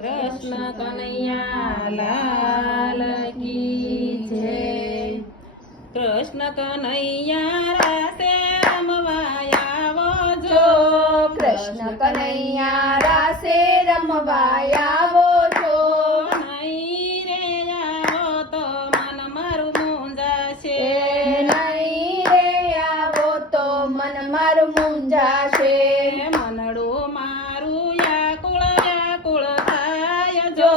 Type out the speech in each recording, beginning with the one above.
કૃષ્ણ કનૈયા લાલ કી જય કૃષ્ણ કનૈયા રાસે રમવા આવો જો કૃષ્ણ કનૈયા રાસે રમવા આવો છો નહીં રે આવો તો મન મારું મૂંઝાશે એ નહીં રે આવો તો મન મારું મૂંઝાશે મનડું મારું વ્યાકુળ વ્યાકુળ થાય જો જો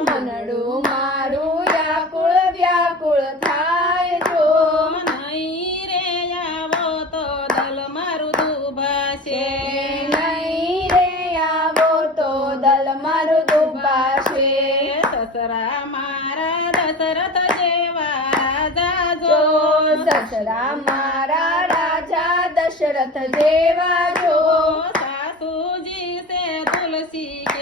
મનડું મારું વ્યાકુળ વ્યાકુળ થાય જો નહીં રે આવો તો દલ મારું દુભાશે નહીં રે આવો તો દલ મારો દુભાશે સસરા મારા દશરથ જેવા રાજા જો જો સસરા મારા રાજા દશરથ જેવા જો સાસુજી સે તુલસી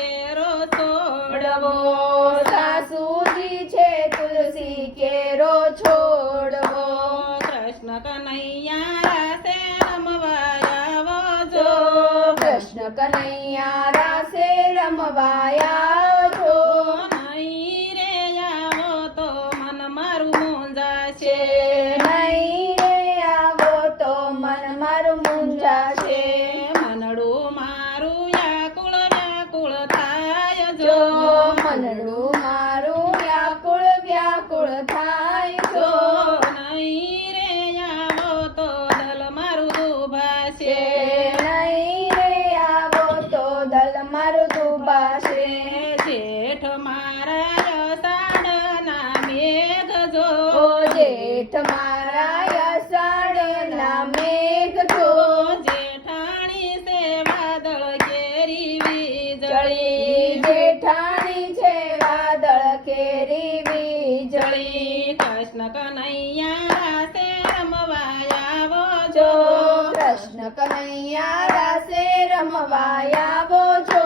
કૃષ્ણ કનૈયા રાસે રમવાયા છો. નહીં રે આવો તો મન મારું મૂંઝાશે. નહીં રે આવો તો મન મારું મૂંઝાશે. મનડું મારું વ્યાકુળ વ્યાકુળ થાય જો. મનડું મારું વ્યાકુળ વ્યાકુળ થાય જો છો નહીં રે આવો તો દલ મારું દુભાશે નહીં રે આવો તો દલ મારું દુબાશે જેઠ મારા અષાઢના મેઘ જો ઓ જેઠ મારા અષાઢના મેઘ જો જેઠાણી સે વાદળ કેરી જળી વીજળી જેઠાણી છે વાદળ કેરી વીજળી. જળી કૃષ્ણ કનૈયા સે રમવા આવો જો. જો કૃષ્ણ કનૈયા રાસે રમવા આવો છો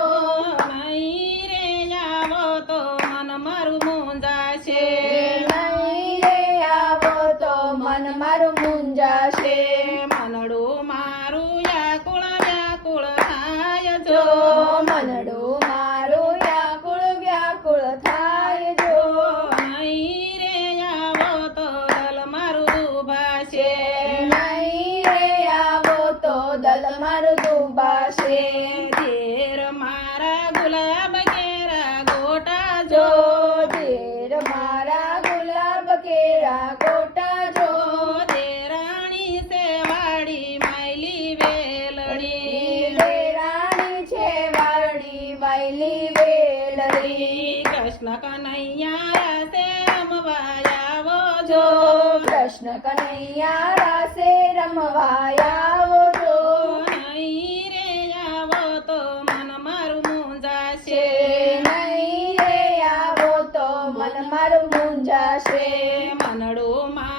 નહીં રે આવો તો મન મારું મૂંઝાશે. નહીં રે આવો તો મન મારું મૂંઝાશે. મનડું મારું વ્યાકુળ વ્યાકુળ થાય જો. મનડું મારું વ્યાકુળ વ્યાકુળ થાય જો. નહીં રે આવો તો દલ મારું દુભાશે. નહીં રે આવો તો દલ મારું દુબાશે કૃષ્ણ કનૈયા રાસે જો. જો કૃષ્ણ કનૈયા રાસે આવો નહીં રે આવો તો મન મારું મૂંઝાશે. નહીં રે આવો તો મન મારું મૂંઝાશે. મનડું મારું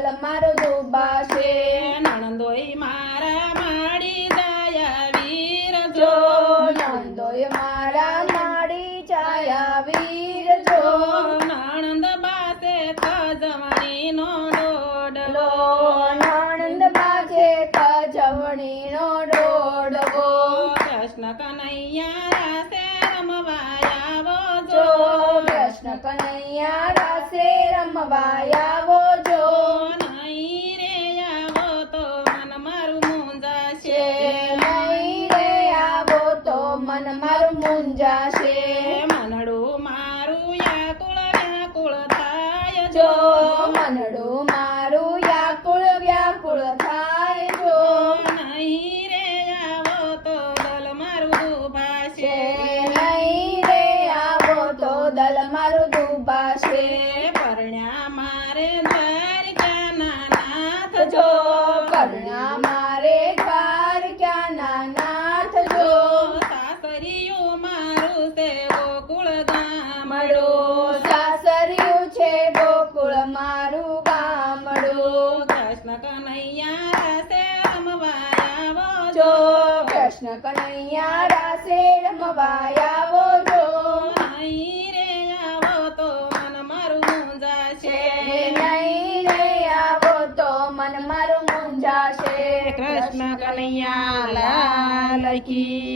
દલ મારું દુબાશે નણંદોઈ મારા માડી દયા વીર જો નંદોય મારા માડી ચાયા વીર જો. નણંદ બાસે ખજવણી નો લો દોડલો નણંદ બાજે કજવણીનો ડોડવો કૃષ્ણ કનૈયા રાસે રમવા આવો જો કૃષ્ણ કનૈયા રાસે રમવાયા જો નહીં રે આવો તો મન મારું છે મૂંઝાશે નહીં રે આવો તો મન મારું મૂંઝાશે મનડું મારું વ્યાકુળ વ્યાકુળ થાય જો મનડું મારું વ્યાકુળ વ્યાકુળ થાય જો. નહીં રે આવો તો દલ મારું દુભાશે. નહીં રે આવો તો દલ મારું દુભાશે. પરણ્યા મારે દ્વારકાના નાથ જો. પરણ્યા મારે દ્વાર ક્યાંના નાથ જો. સાસરિયું મારું તે ગોકુળ ગામડું આવજો. કૃષ્ણ કનૈયા રાસે રમવા આવો જો નહીં રે આવો તો મન મારું મૂંઝાશે. નહીં રે આવો તો મન મારું મુંજાશે કૃષ્ણ કનૈયા લાલ કી.